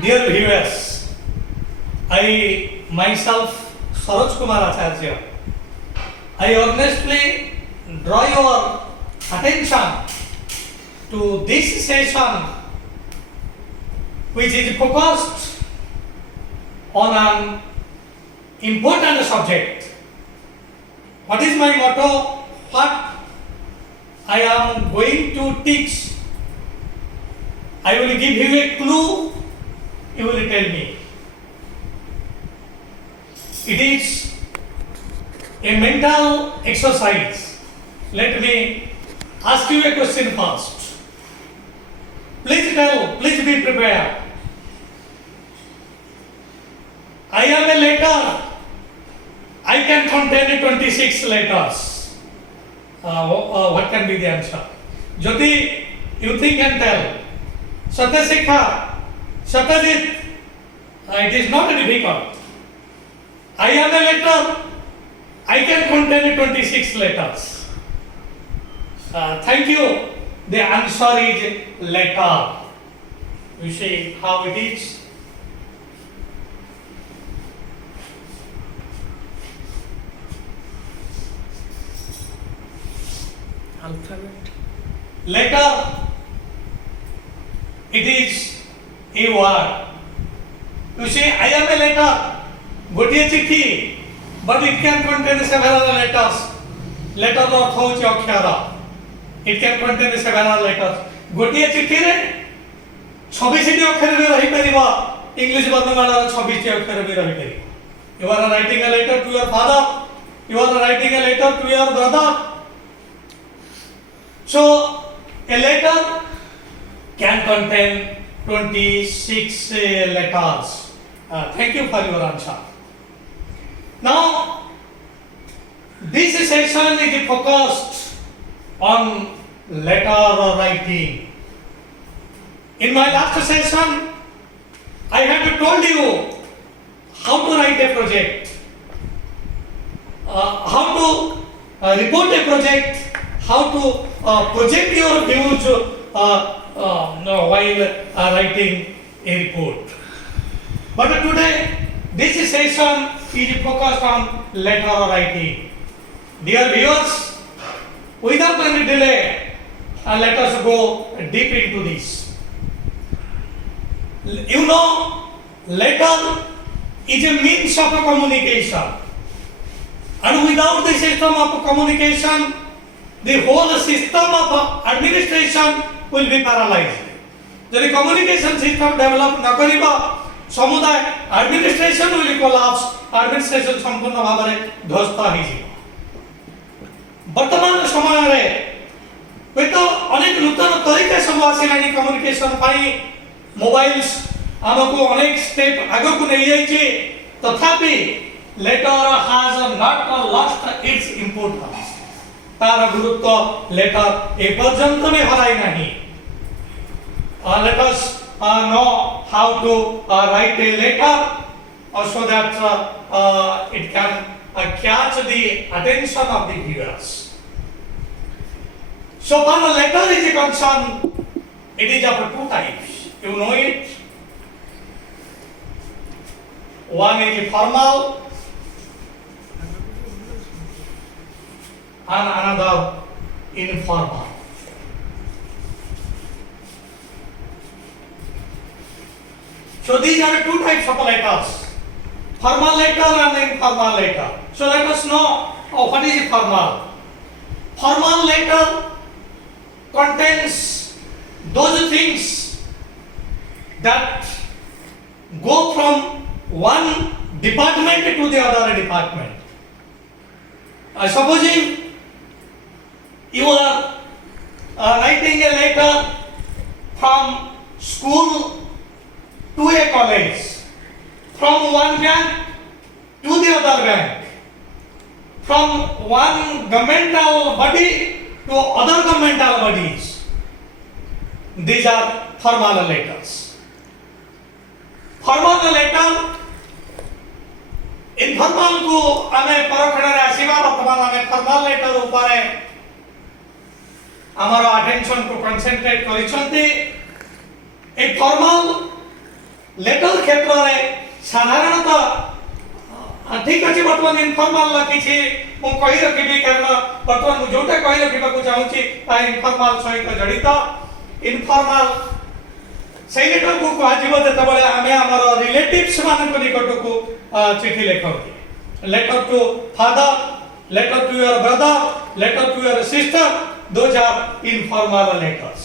Dear viewers, I myself, Saroj Kumar Acharya, I earnestly draw your attention to this session, which is focused on an important subject. What is my motto? What I am going to teach? I will give you a clue, you will tell me. It is a mental exercise. Let me ask you a question first. Please tell, please be prepared. I am a letter. I can contain 26 letters. What can be the answer? Jyoti, you think and tell. Satyasekha, Satyajit, it is not difficult. I am a letter. I can contain 26 letters. Thank you. The answer is letter. You see how it is? Alphabet. Letter. It is a word. You see, I am a letter. Gotiye chithi, but it can contain several letters. Letter or thouch akshara. It can contain several letters. Gotiye chithi re 26 ଅକ୍ଷର ବି ରହିପାରିବ English ବର୍ଣ୍ଣମାଳାର 26 ଅକ୍ଷର ବି ରହିପାରିବ. You are writing a letter to your father. You are writing a letter to your brother. So a letter can contain 26 letters. Thank you for your answer. Now, this session is focused on letter writing. In my last session, I have told you how to write a project, how to report a project, how to project your views while writing a report. But today, this session is focused on letter writing. Dear viewers, without any delay, let us go deep into this. You know, letter is a means of communication. And without the system of communication, the whole system of administration will be paralyzed. The communication system develop न करिबा समुदाय administration will collapse. Administration संपूर्ण भाव में ध्वस्त हो जाए. वर्तमान समय रे वे तो अनेक नूतन तरीके सब आसिलानी कम्युनिकेशन पाई मोबाइल्स हमको अनेक स्टेप आगे को नहीं जाइए तथापि letter has not lost its importance. तार गुरुत्व लेटर ए पर्यंत में हराई नहीं. Let us know how to write a letter so that it can catch the attention of the viewers. So when a letter is concerned, it is of two types. You know it. One is formal and another informal. So these are two types of letters, formal letter and informal letter. So let us know what is formal. Formal letter contains those things that go from one department to the other department. Supposing you are writing a letter from school to a college, from one bank to the other bank, from one governmental body to other governmental bodies. These are formal letters. Formal letter, informal को हमें परखने आसीबा वर्तमान हमें formal letter ऊपर हमारा attention को concentrate करिसंती. A formal letter क्षेत्र रे साधारणतः ठीक अच्छे बर्तमान इनफॉर्मल किसी मु कहि रखिबी कारण बर्तमान मु जोटा कहि रखिबा को चाहूची ता इनफॉर्मल सहित जड़ित इनफॉर्मल से लेटर को आजीव जतबले आमे हमर रिलेटिव्स मान को निकट को चिट्ठी लेखौती letter to father letter to your brother letter to your sister those are informal letters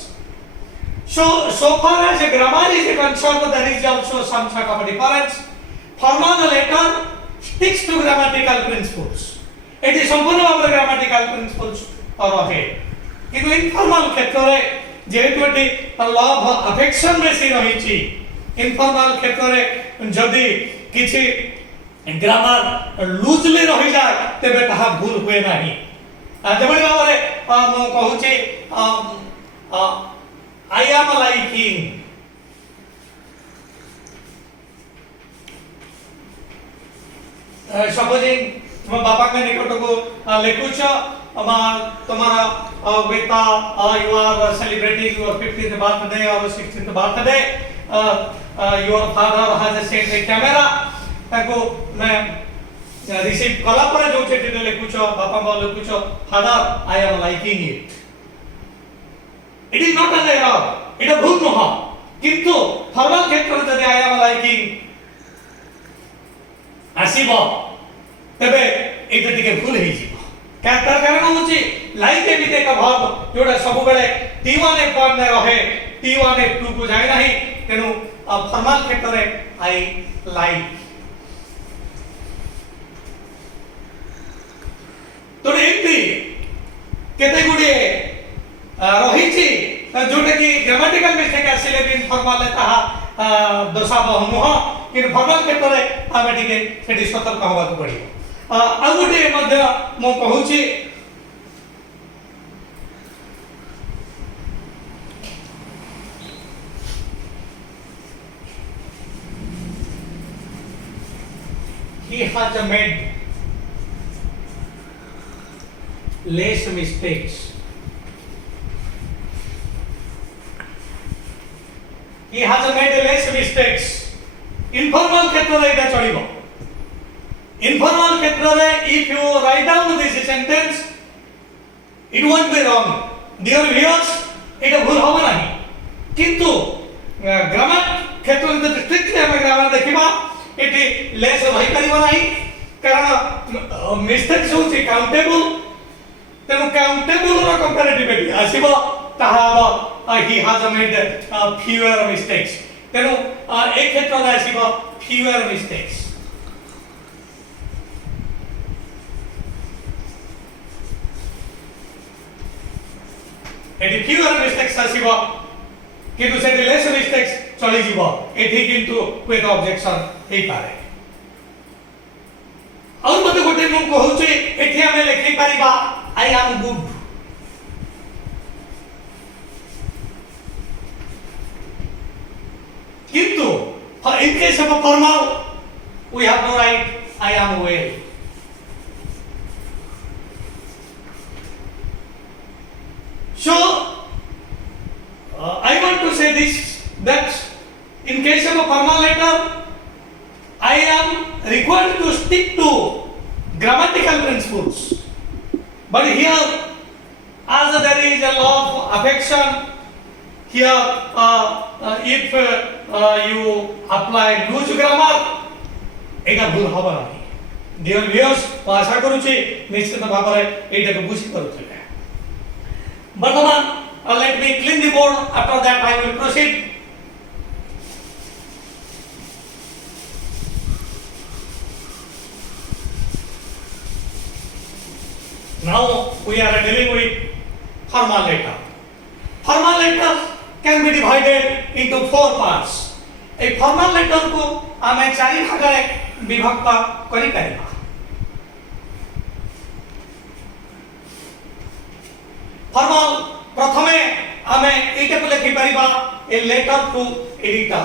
so far as a grammar is concerned there is also some sort of a difference formal letter sticks to grammatical principles it is সম্পূর্ণ ভাবে grammatical principles রহে কিন্তু informal ক্ষেত্রে যেহেতু এটি love অফেকশন বেশি রহিছি informal ক্ষেত্রে যদি কিছু ग्रामर लूजली रही जाए तेबे ताहा भूल हुए नाही जेबडी भाबरे मु कहूची आई एम लाइकिंग सपोजिंग तुम बापा के निकट को लिखुछ तुम्हारा बेटा you are celebrating your 15th birthday और 16th birthday your father has sent a camera ताको मैं रिसीव कला पर जो चिट्ठी लिखुछ बापा बा लिखुछ father I am liking it is not an error it भूल नह किंतु फॉर्मल क्षेत्र जदि आई एम लाइकिंग आसीबो तबे एटा टिके भूल हे जीवो तार कारण होची लाइक एमिते का वर्ब जोडा सब बेले टी1 फॉर्म में रहे टी1 टू को जाय नाही तेनु फॉर्मल क्षेत्र रे आई लाइक तो एमती केते गुडी रहिछि जोटा कि ग्रामेटिकल मिस्टेक आसिले भी इनफॉर्मल ताहा दशाब मुह कि फॉर्मल क्षेत्र रे आमे टिके सेठी सतर्क होबा को पड़ियो आ गुडी मध्य मो कहूछि he has made less mistakes he has made less mistakes informal क्षेत्र रे एटा चलिबो informal क्षेत्र रे if you write down this sentence it won't be wrong dear viewers एटा भूल होबो नाही किंतु ग्रामर क्षेत्र रे स्ट्रिक्टली हम ग्रामर देखिबा एटी लेस रहि परिबो नाही कारण मिस्टेक्स होछि काउंटेबल तेनु काउंटेबल रो कंपैरेटिविटी आसीबो ताहा he has made fewer mistakes तेनु एक क्षेत्र रे आसीबो fewer mistakes eighty fewer mistakes आसीबो किंतु से लेस मिस्टेक्स चली जीवो एठी किंतु कोइ ऑब्जेक्शन हे पारे और मते गोटे मु कहूची एठी हमें लिखि परिबा I am good किंतु in case of a formal we have to write I am well so I want to say this that in case of a formal letter I am required to stick to grammatical principles but here as there is a law of affection here if you apply loose grammar एटा भूल हबा नाही dear viewers आशा करूची निश्चित भाबरे एटा को बुझी करूथिले वर्तमान let me clean the board after that I will proceed now we are dealing with formal letter formal letter can be divided into four parts a formal letter को आमे चारि भागरे विभक्त करि परिबा formal प्रथमे आमे एटा को लिखि परिबा a letter to editor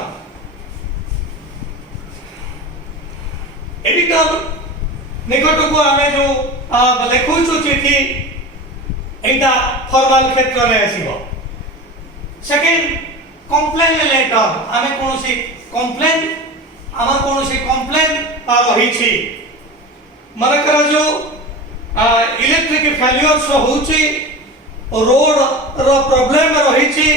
editor निकट को आमे जो लिखुछु चिठी एटा फॉर्मल क्षेत्र रे आसीबो सेकंड कम्प्लेन लेटर आमे कोनोसी कम्प्लेन आमर कोनोसी कम्प्लेन रही छी मन करा जो इलेक्ट्रिक फेल्युअर्स होउची रोड रो प्रॉब्लम रही छी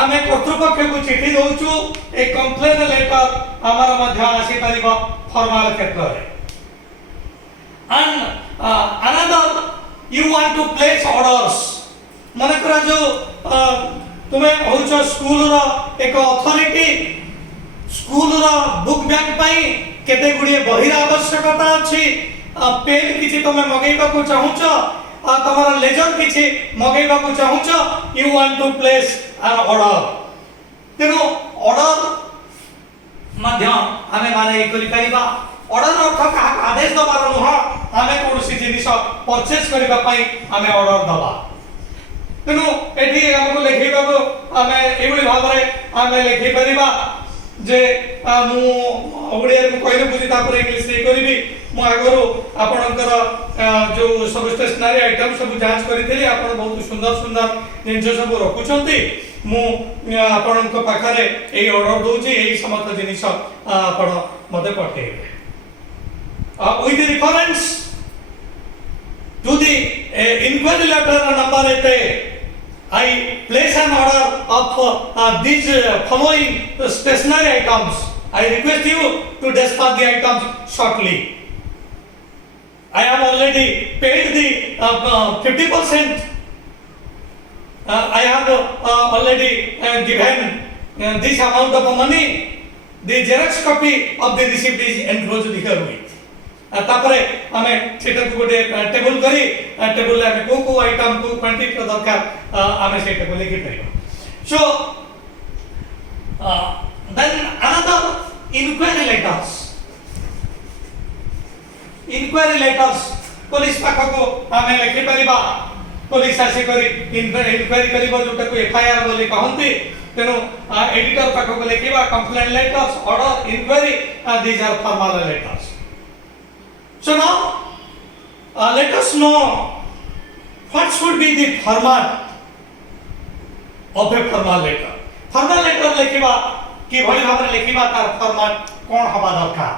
आमे कर्तृपक्ष को चिठी दउचू ए कम्प्लेन लेटर आमर मध्य आसी परिबा फॉर्मल क्षेत्र रे and another you want to place orders मन करा जो तुम्हें होउचो स्कूल रो एक अथॉरिटी स्कूल रो बुक बैंक पई केते गुडी बहिरा आवश्यकता अछि पेन किछि तुमे मगेबा को चाहुचो तमरा लेजर किछि मगेबा को चाहुचो you want to place an order तेनो ऑर्डर मध्य आमे माने करि परिबा ऑर्डर अर्थ का आदेश दबार नुह आमे कोनोसी जिनिस परचेज करिबा पई आमे ऑर्डर दबा तेनु एठी हमको लेखिबा को आमे एबुली भाबरे आमे लेखि परिबा जे मु ओडिया मु कहले बुझी तापर इंग्लिश रे करबी मु आगरो आपनकर जो सब स्टेशनरी आइटम सब जांच करितली आपन बहुत सुंदर सुंदर जिंस सब रखुछंती मु आपनक पाखरे एई ऑर्डर दोची एई समस्त जिनिस आपन मते पठेबे with the reference to the inquiry letter number 8 I place an order of these following stationery items. I request you to dispatch the items shortly. I have already paid the 50%. I have already given this amount of money. The Xerox copy of the receipt is enclosed here with. तापरे हमें सेटा को गोटे table करी table रे हमें को item को क्वांटिटी को दरकार हमें सेटा को लिखि परिबा so then another inquiry letters police पाख को हमें लिखि परिबा पुलिस आसी करी इंक्वायरी करिबो जोटा को एफआईआर बोली कहंती तेनो एडिटर पाख को लिखिबा complaint letters order inquiry these are formal letters. So now, let us know what should be the format of a formal letter. Formal letter लिखिबा कि भली भाबरे लिखिबा तार फॉर्मेट कोन हबा दरकार.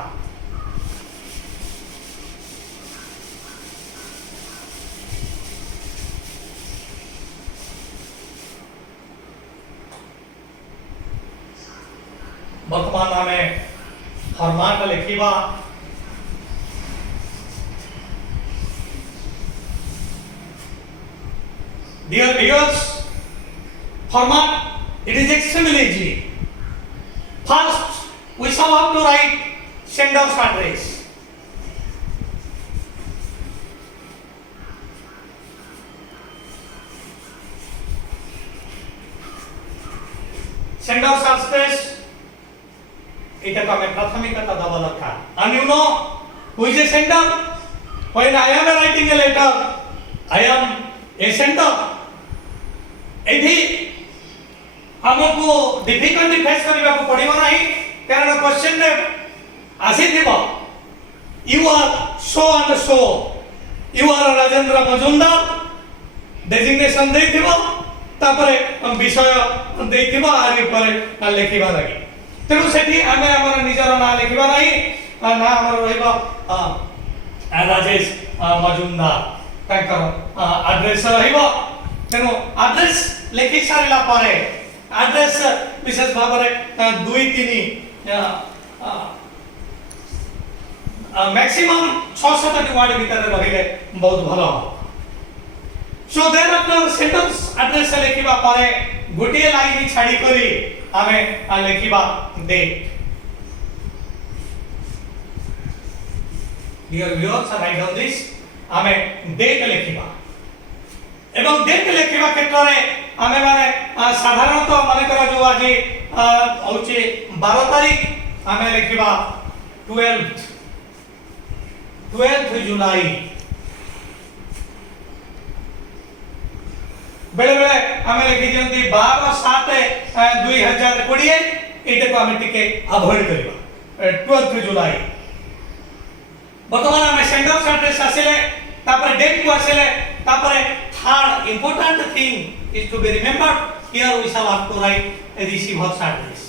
वर्तमान में format लिखिबा Dear viewers, format it is extremely easy. First, we shall have to write sender's address. Sender's address. Ita ko hame prathamikata daba darkar. And you know who is a sender? When I am writing a letter, I am a sender. एठी हमको difficulty face करबा को पड़िबो नाही कारण question ने आसी थिबो you are so and so you are Rajendra Majumdar designation दे थिबो तापरे विषय दे थिबो आनि पर लिखिबा लागि तेनु सेठी हमें हमर निजर ना लिखिबा नाही ना हमर रहइबो राजेश मजुमदार ताकर एड्रेस रहइबो तेनु एड्रेस लिखि सारिला परे एड्रेस विशेष भाबरे 2-3 मैक्सिमम 600 वर्ड भीतर रहिले बहुत भलो. So then after sentence address लिखिबा परे गोटे लाइन छाडी करी हमें लिखिबा date. Dear viewers write down this हमें डेट लिखिबा एवं डेट लिखिबा क्षेत्र रे हमें माने साधारणतः माने करा जो आज होचे 12 तारीख हमें लिखिबा 12th जुलाई. बेले बेले हमें लिखि जंती 12/7/2020 एटा को हमें टिके अवॉइड करिबा 12th जुलाई. वर्तमान हमें सेंडर्स एड्रेस आसेले तापर डेट को आसेले तापर third important thing is to be remembered here we shall have to write a receiver's address.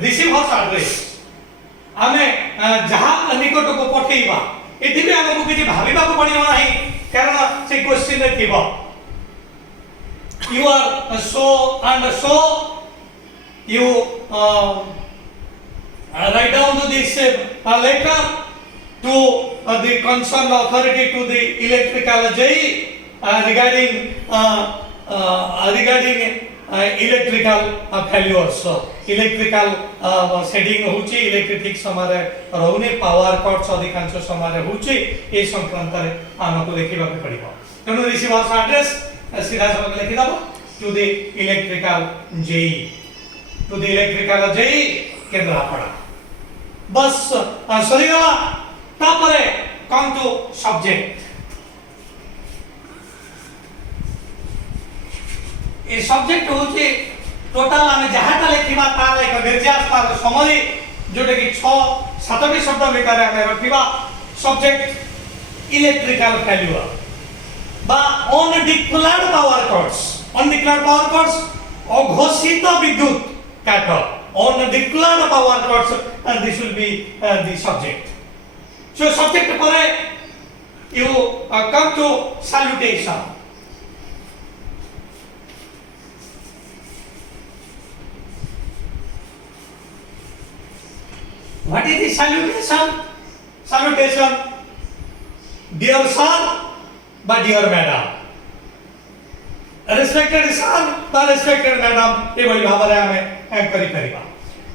receiver's address आमे जहाँ निकट को पठेइबा एथि भी हमको किछि भाबिबा को पड़ियो नाही कारण से क्वेश्चन रे थिबो you are so and so you write down to this letter to the concerned authority to the electrical JE regarding electrical failures electrical setting होची इलेक्ट्रिक समय रहउने पावर कट्स अधिकांश समय होची ए संक्रांत रे हमको देखिबा के पड़िबो तेनु रिसीवर्स एड्रेस सीधा सब लिखि दबो to the electrical JE Kendrapara बस सरी गला तापरे कम टू सब्जेक्ट ए सब्जेक्ट होची टोटल आमे जहाटा लेखिबा तार एक निर्यास तार समरी जोटे कि 6-7 शब्द भितर आमे रखिबा सब्जेक्ट इलेक्ट्रिकल फेल्युअर बा अनडिक्लेयर्ड पावर कट्स अघोषित विद्युत काट undeclared power cuts and this will be the subject so subject परे you come to salutation What is the salutation? Salutation, dear sir, but dear madam. Respected sir, but respected madam. ये बड़ी भावना है हमें करी करीबा.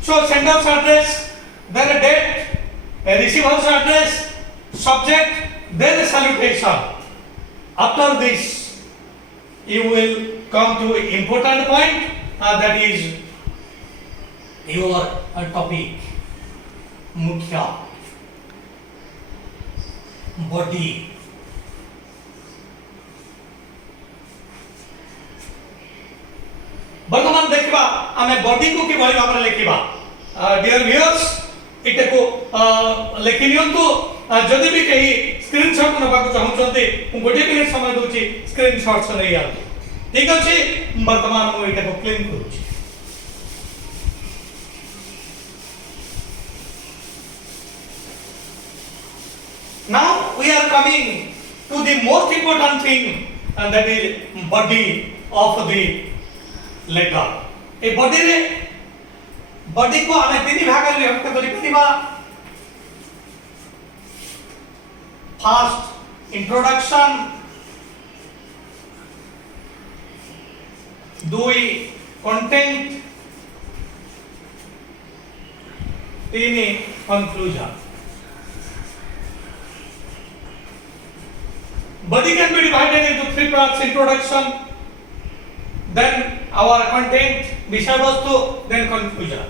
So sender's address, then a date, a receiver's address, subject, then a salutation. After this, you will come to an important point, that is your topic. मुख्य body वर्तमान देखिबा आमे body को कि बड़ी भाबरे लेखिबा डियर व्यूअर्स इटे को लेखि नियंतु जदि भी कही स्क्रीनशॉट नबा को चाहउचंती मु गोटे मिनिट समय दोची स्क्रीनशॉट से नै आउ ठीक अछि वर्तमान मु इटे को क्लीन करूची Now we are coming to the most important thing, and that is body of the letter. A body रे body को हमें तीन भाग में विभक्त करि परिबा. First introduction, दुई content, तीन conclusion. Body can be divided into 3 parts: introduction, then our content, विषय वस्तु, then conclusion.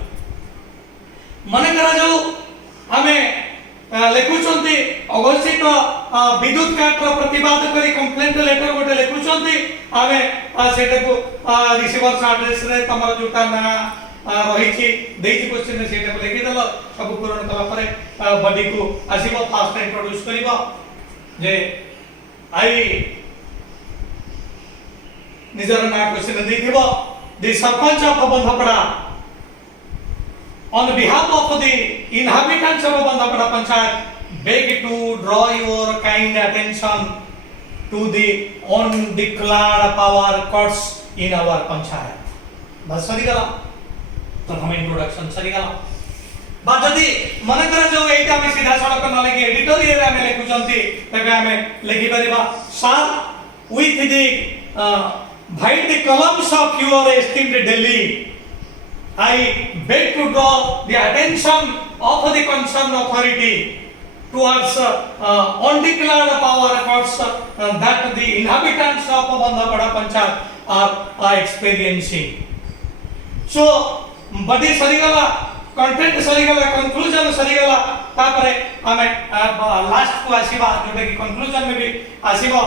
मने करा जाऊ हमें लेखुचंती अघोषित विद्युत काट प्रतिवाद करी कंप्लेंट लेटर गोटे लेखुचंती हमें सेटा को रिसीवर्स एड्रेस रे तमर जोटा ना रहिछि देछि क्वेश्चन रे सेटा को लिखि देलो सब पूर्ण कला परे बॉडी को आसीबो फास्ट इंट्रोड्यूस करिवो जे आई निजर ना क्वेश्चन देथिबो the sarpanch of Bandhapada on behalf of the inhabitants of Bandapara Panchayat beg to draw your kind attention to the undeclared power cuts in our panchayat. बस सरी गला प्रथम इंट्रोडक्शन सरी गला बा जदी मन करा जो एटा में सीधा सड़क न लगे एडिटोरियल रे हमें लिखुचंती तबे हमें लिखि परिबा sir with the by the columns of your esteemed Delhi I beg to draw the attention of the concerned authority towards undeclared power cuts that the inhabitants of Bandapara Panchayat are experiencing. So body sarigala, content sarigala, conclusion sarigala, तापरे हमें last को आसीबा जोटे कि conclusion में भी आसीबा.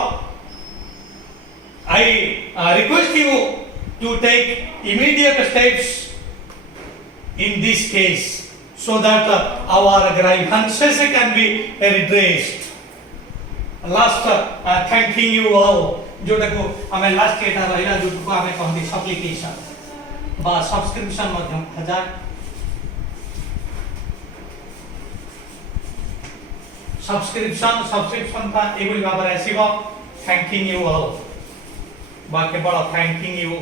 I request you to take immediate steps in this case. so that our grievances can be redressed. Last, thanking you all. जोटा को हमें last एटा रहिला जोटा को हमें कहती सप्लिकेशन बा सब्सक्रिप्शन मध्यम हजार सब्सक्रिप्शन का एगुली भाव आसीबो थैंकिंग यू ऑल बा केवल थैंकिंग यू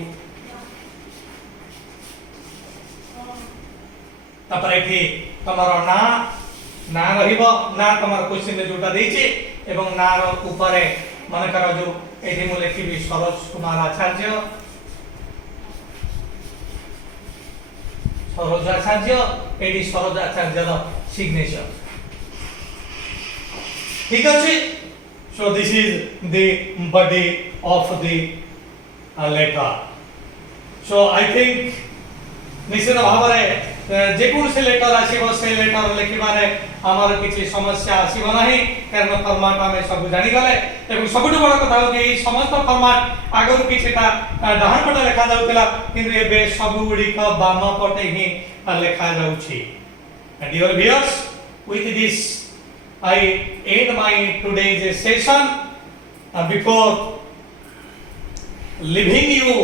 तापर एठी तमरो ना रहिबो ना तमरो क्वेश्चन ने जोटा देछि एवं ना रो ऊपर मन कर जो एठी मु लिखिबि सरोज कुमार आचार्य एठी सरोज आचार्य रो सिग्नेचर ठीक अछि so this is the body of the letter so I think निश्चित भाव जे कौन से लेटर आसीबो से लेटर लिखिबारे हमर किछि समस्या आसीबो नाही कारण फॉर्मेट हम सब जानि गले एवं सबटु बड़ कथा हो कि समस्त फॉर्मेट आगर किछिटा डाहाण पटे लिखा जाउतला किंतु एबे सब गुडी का बाम पटे ही लिखा जाउछि and dear viewers with this I end my today's session before leaving you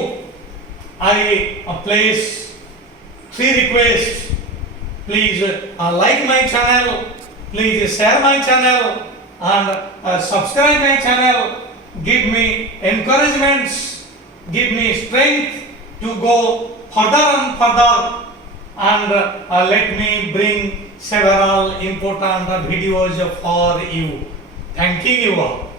I place 3 requests. Please like my channel, please share my channel and subscribe my channel. Give me encouragements, give me strength to go further and further and let me bring several important videos for you. Thanking you all.